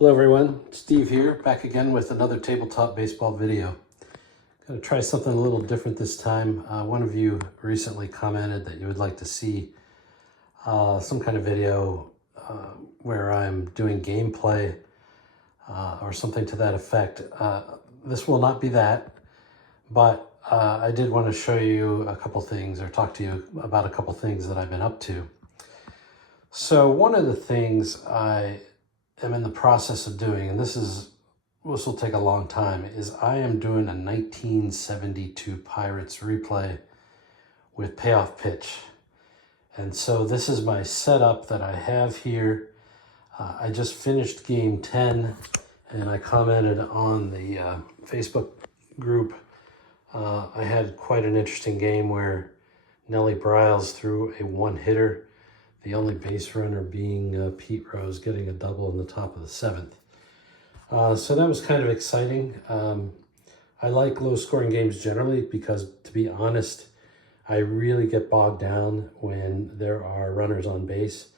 Hello everyone, Steve here, back again with another tabletop baseball video. Going to try something a little different this time. One of you recently commented that you would like to see some kind of video where I'm doing gameplay or something to that effect. This will not be that, but I did want to show you a couple things or talk to you about a couple things that I've been up to. So one of the things I am in the process of doing, and this will take a long time, is I am doing a 1972 Pirates replay with Payoff Pitch. And so this is my setup that I have here. I just finished game 10 and I commented on the Facebook group. I had quite an interesting game where Nellie Bryles threw a one-hitter, the only base runner being Pete Rose getting a double in the top of the 7th. So that was kind of exciting. I like low-scoring games generally because, to be honest, I really get bogged down when there are runners on base.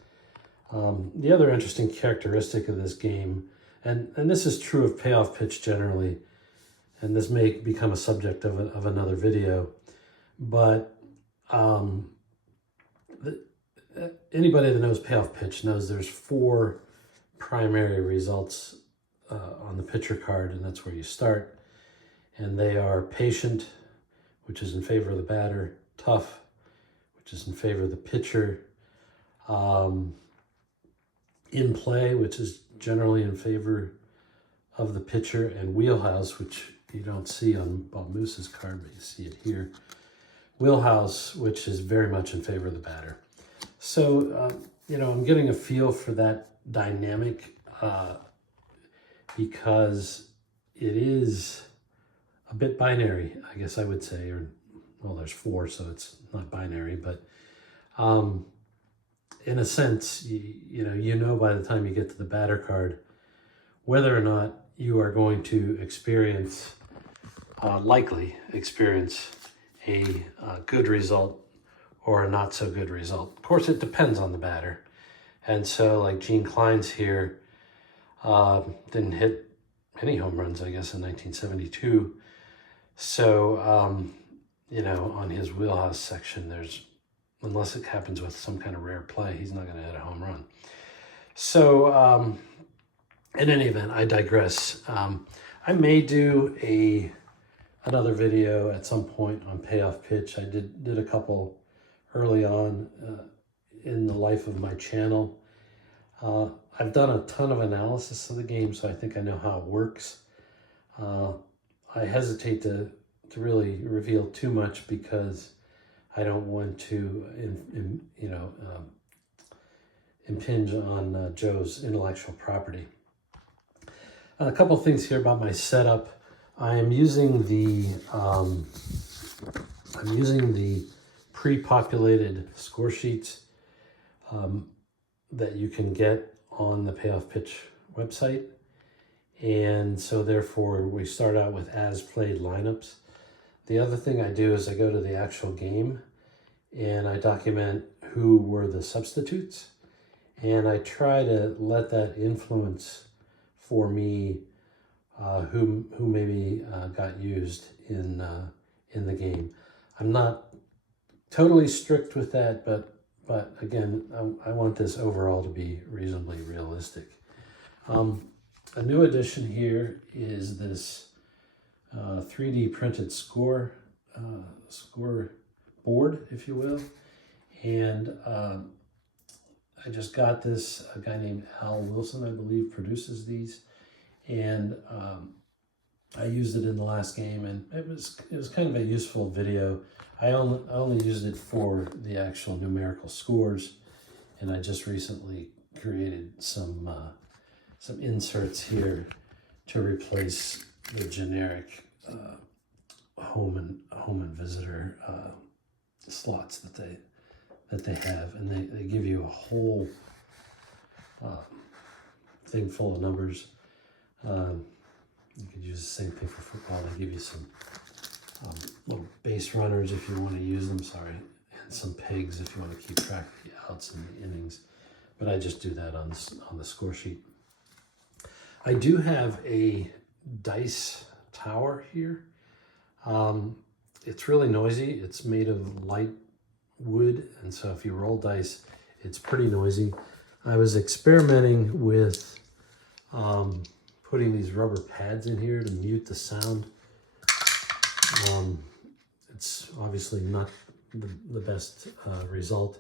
The other interesting characteristic of this game, and this is true of Payoff Pitch generally, and this may become a subject of another video, but anybody that knows Payoff Pitch knows there's 4 primary results on the pitcher card, and that's where you start. And they are patient, which is in favor of the batter, tough, which is in favor of the pitcher, in play, which is generally in favor of the pitcher, and wheelhouse, which you don't see on Bob Moose's card, but you see it here. Wheelhouse, which is very much in favor of the batter. So, I'm getting a feel for that dynamic because it is a bit binary, I guess I would say, or, well, there's 4, so it's not binary, but in a sense, you know by the time you get to the batter card whether or not you are going to experience, likely experience a good result or a not so good result. Of course, it depends on the batter. And so like Gene Klein's here, didn't hit any home runs, I guess, in 1972. So, on his wheelhouse section, unless it happens with some kind of rare play, he's not going to hit a home run. So, in any event, I digress. I may do another video at some point on Payoff Pitch. I did a couple early on in the life of my channel. I've done a ton of analysis of the game, so I think I know how it works. I hesitate to really reveal too much because I don't want to, impinge on Joe's intellectual property. A couple things here about my setup. I am using the pre-populated score sheets that you can get on the Payoff Pitch website. And so therefore we start out with as played lineups. The other thing I do is I go to the actual game and I document who were the substitutes. And I try to let that influence for me who maybe got used in the game. I'm not totally strict with that, but again, I want this overall to be reasonably realistic. A new addition here is this 3D printed scoreboard, if you will. And I just got this. A guy named Al Wilson, I believe, produces these. And I used it in the last game, and it was kind of a useful video. I only used it for the actual numerical scores, and I just recently created some inserts here to replace the generic home and visitor slots that they have, and they give you a whole thing full of numbers. You could use the same thing for football. They give you some little base runners if you want to use them, and some pegs if you want to keep track of the outs and the innings. But I just do that on the score sheet. I do have a dice tower here. It's really noisy. It's made of light wood, and so if you roll dice, it's pretty noisy. I was experimenting with putting these rubber pads in here to mute the sound. It's obviously not the best result.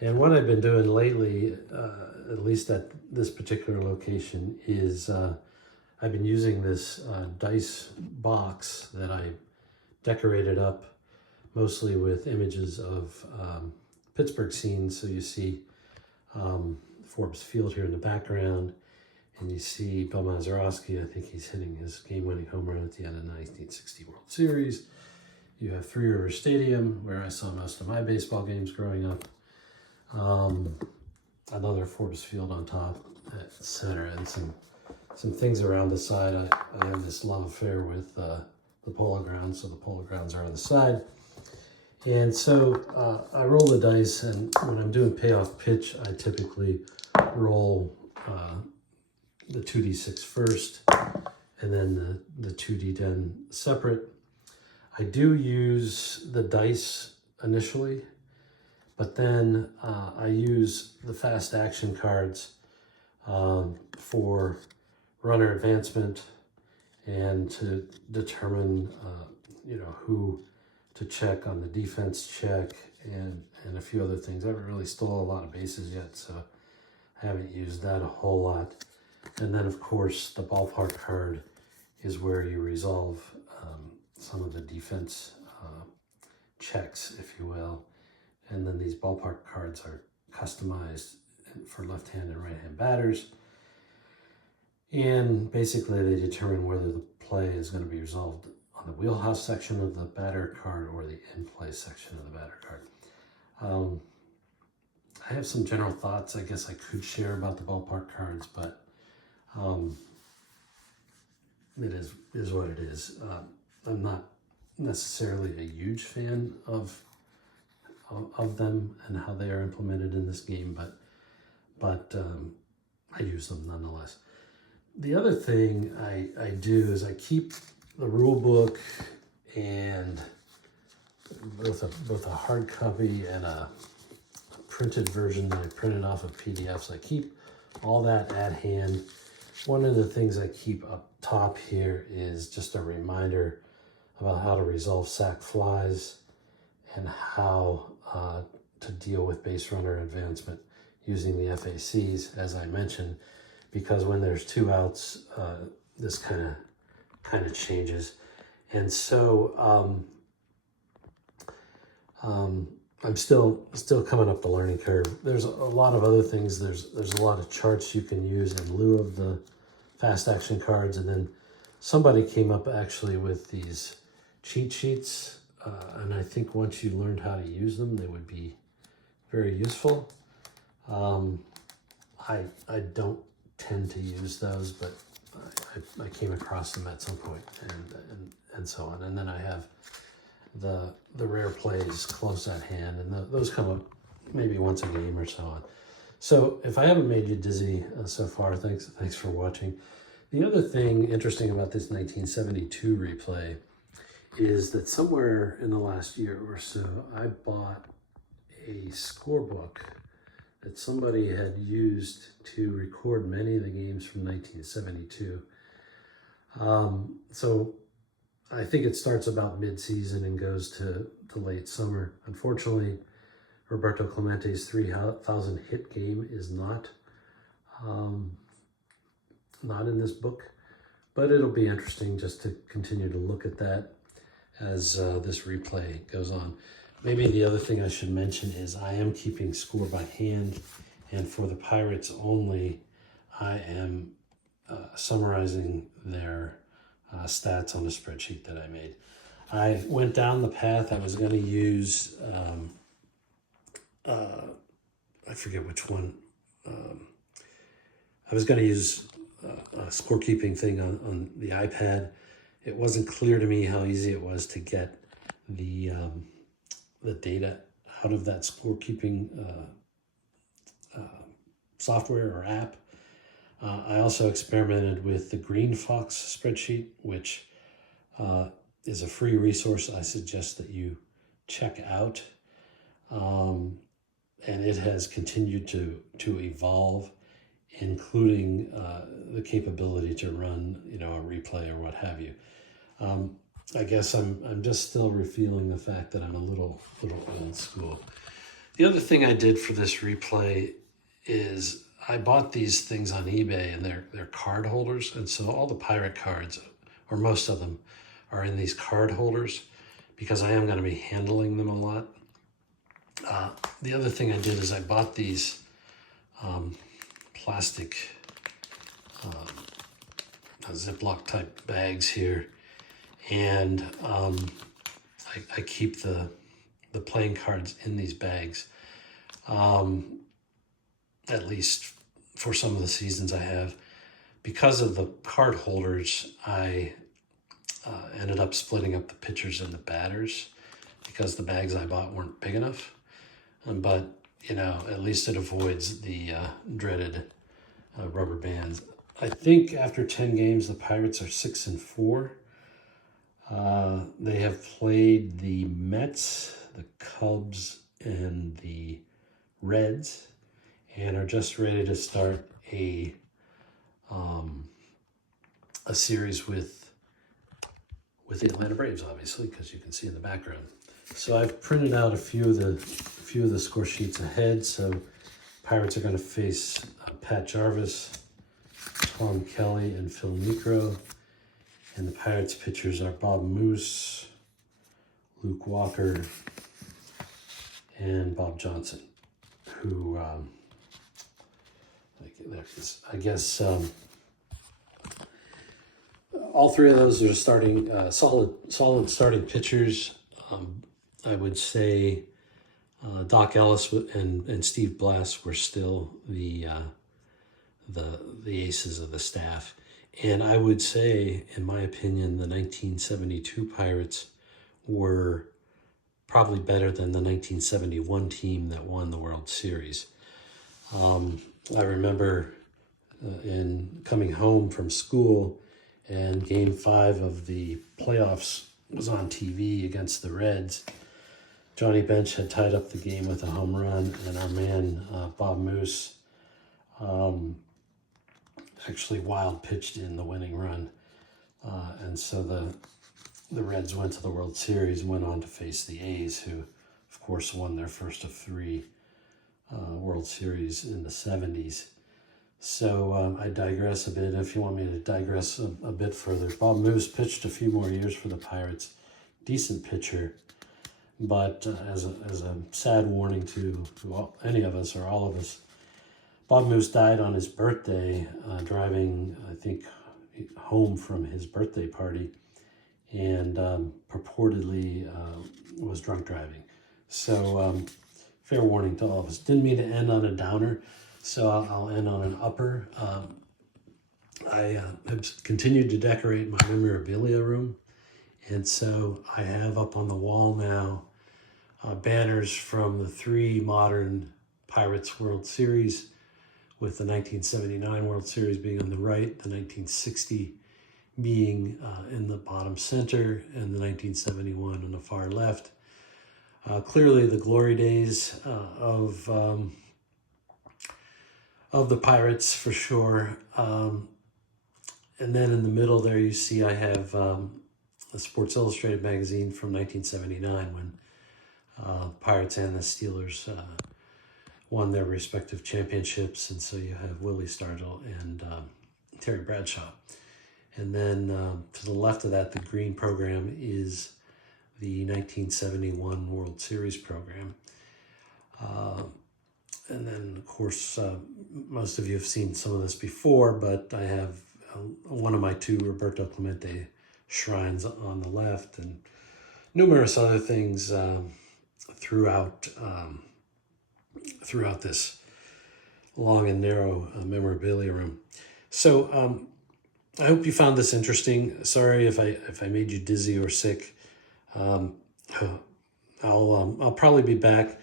And what I've been doing lately, at least at this particular location, is I've been using this dice box that I decorated up mostly with images of Pittsburgh scenes. So you see Forbes Field here in the background, and you see Bill Mazeroski. I think he's hitting his game-winning home run at the end of the 1960 World Series. You have Three Rivers Stadium, where I saw most of my baseball games growing up. Another Forbes Field on top, etc., and some things around the side. I have this love affair with the polo grounds, so the polo grounds are on the side. And so I roll the dice, and when I'm doing payoff pitch, I typically roll the 2d6 first, and then the 2d10 separate. I do use the dice initially, but then I use the fast action cards for runner advancement and to determine who to check on the defense check and a few other things. I haven't really stole a lot of bases yet, so I haven't used that a whole lot. And then of course the ballpark card is where you resolve some of the defense checks, if you will. And then these ballpark cards are customized for left-hand and right-hand batters. And basically they determine whether the play is going to be resolved on the wheelhouse section of the batter card or the in-play section of the batter card. I have some general thoughts I guess I could share about the ballpark cards, but it is what it is. I'm not necessarily a huge fan of them and how they are implemented in this game, but I use them nonetheless. The other thing I do is I keep the rule book and both a hard copy and a printed version that I printed off of PDFs. I keep all that at hand. One of the things I keep up top here is just a reminder about how to resolve sac flies and how to deal with base runner advancement using the FACs, as I mentioned, because when there's two outs, this kind of changes. And so I'm still coming up the learning curve. There's a lot of other things. There's a lot of charts you can use in lieu of the fast action cards, and then somebody came up actually with these cheat sheets, and I think once you learned how to use them, they would be very useful. I don't tend to use those, but I came across them at some point, and so on. And then I have the rare plays close at hand, and those come up maybe once a game or so on. So if I haven't made you dizzy so far, thanks for watching. The other thing interesting about this 1972 replay is that somewhere in the last year or so, I bought a scorebook that somebody had used to record many of the games from 1972. So I think it starts about mid-season and goes to late summer. Unfortunately, Roberto Clemente's 3,000 hit game is not in this book, but it'll be interesting just to continue to look at that as this replay goes on. Maybe the other thing I should mention is I am keeping score by hand, and for the Pirates only, I am summarizing their stats on a spreadsheet that I made. I went down the path. I was going to use, I forget which one. I was going to use a scorekeeping thing on the iPad. It wasn't clear to me how easy it was to get the data out of that scorekeeping software or app. I also experimented with the Green Fox spreadsheet, which is a free resource I suggest that you check out. And it has continued to evolve, including the capability to run, a replay or what have you. I guess I'm just still revealing the fact that I'm a little old school. The other thing I did for this replay is I bought these things on eBay, and they're card holders, and so all the pirate cards, or most of them, are in these card holders because I am going to be handling them a lot. The other thing I did is I bought these plastic Ziploc type bags here, and I keep the playing cards in these bags, at least for some of the seasons I have. Because of the card holders, I ended up splitting up the pitchers and the batters because the bags I bought weren't big enough. But, at least it avoids the dreaded rubber bands. I think after 10 games, the Pirates are 6-4. They have played the Mets, the Cubs, and the Reds, and are just ready to start a series with the Atlanta Braves, obviously, because you can see in the background. So I've printed out a few of the score sheets ahead. So Pirates are going to face Pat Jarvis, Tom Kelly, and Phil Niekro. And the Pirates pitchers are Bob Moose, Luke Walker, and Bob Johnson, who I guess all three of those are starting solid starting pitchers. I would say Doc Ellis and Steve Blass were still the aces of the staff. And I would say, in my opinion, the 1972 Pirates were probably better than the 1971 team that won the World Series. I remember in coming home from school, and Game 5 of the playoffs was on TV against the Reds. Johnny Bench had tied up the game with a home run, and our man, Bob Moose, actually wild pitched in the winning run. And so the Reds went to the World Series and went on to face the A's, who, of course, won their first of 3 World Series in the 70s. So I digress a bit. If you want me to digress a bit further, Bob Moose pitched a few more years for the Pirates. Decent pitcher, but as a sad warning to any of us or all of us, Bob Moose died on his birthday, driving, I think, home from his birthday party, and purportedly was drunk driving. So fair warning to all of us. Didn't mean to end on a downer, so I'll end on an upper. I have continued to decorate my memorabilia room, and so I have up on the wall now banners from the 3 modern Pirates World Series, with the 1979 World Series being on the right, the 1960 being in the bottom center, and the 1971 on the far left. Clearly the glory days of the Pirates, for sure. And then in the middle there you see I have a Sports Illustrated magazine from 1979 when Pirates and the Steelers won their respective championships, and so you have Willie Stargell and Terry Bradshaw. And then to the left of that, the green program is the 1971 World Series program. And then, of course, most of you have seen some of this before, but I have one of my 2 Roberto Clemente shrines on the left, and numerous other things throughout this long and narrow memorabilia room. So I hope you found this interesting. Sorry if I made you dizzy or sick. I'll probably be back.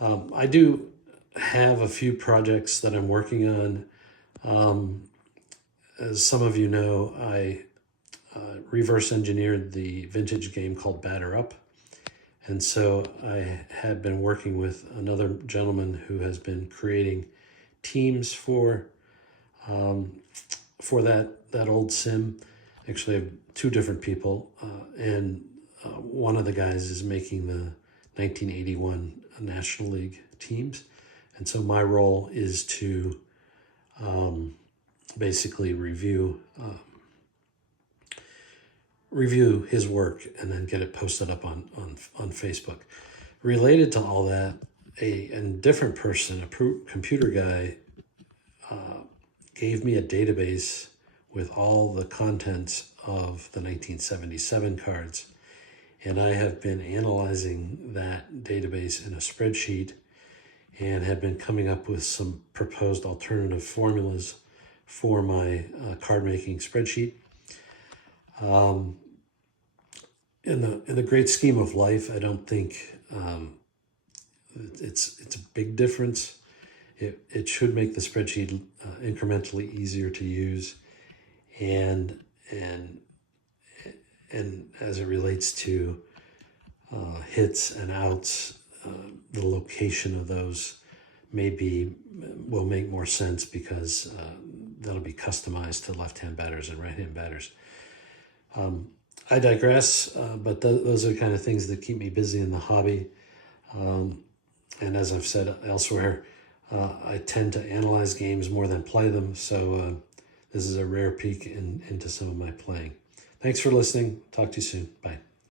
I do have a few projects that I'm working on As some of you know, I reverse engineered the vintage game called Batter Up. And so I had been working with another gentleman who has been creating teams for that old sim. Actually, I have two different people, and one of the guys is making the 1981 National League teams. And so my role is to basically review his work and then get it posted up on Facebook. Related to all that, a different person, a computer guy, gave me a database with all the contents of the 1977 cards. And I have been analyzing that database in a spreadsheet and have been coming up with some proposed alternative formulas for my card making spreadsheet. In the great scheme of life, I don't think it's a big difference. It should make the spreadsheet incrementally easier to use, and as it relates to hits and outs, the location of those will make more sense because that'll be customized to left-hand batters and right-hand batters. I digress, but those are the kind of things that keep me busy in the hobby. And as I've said elsewhere, I tend to analyze games more than play them, so this is a rare peek into some of my playing. Thanks for listening. Talk to you soon. Bye.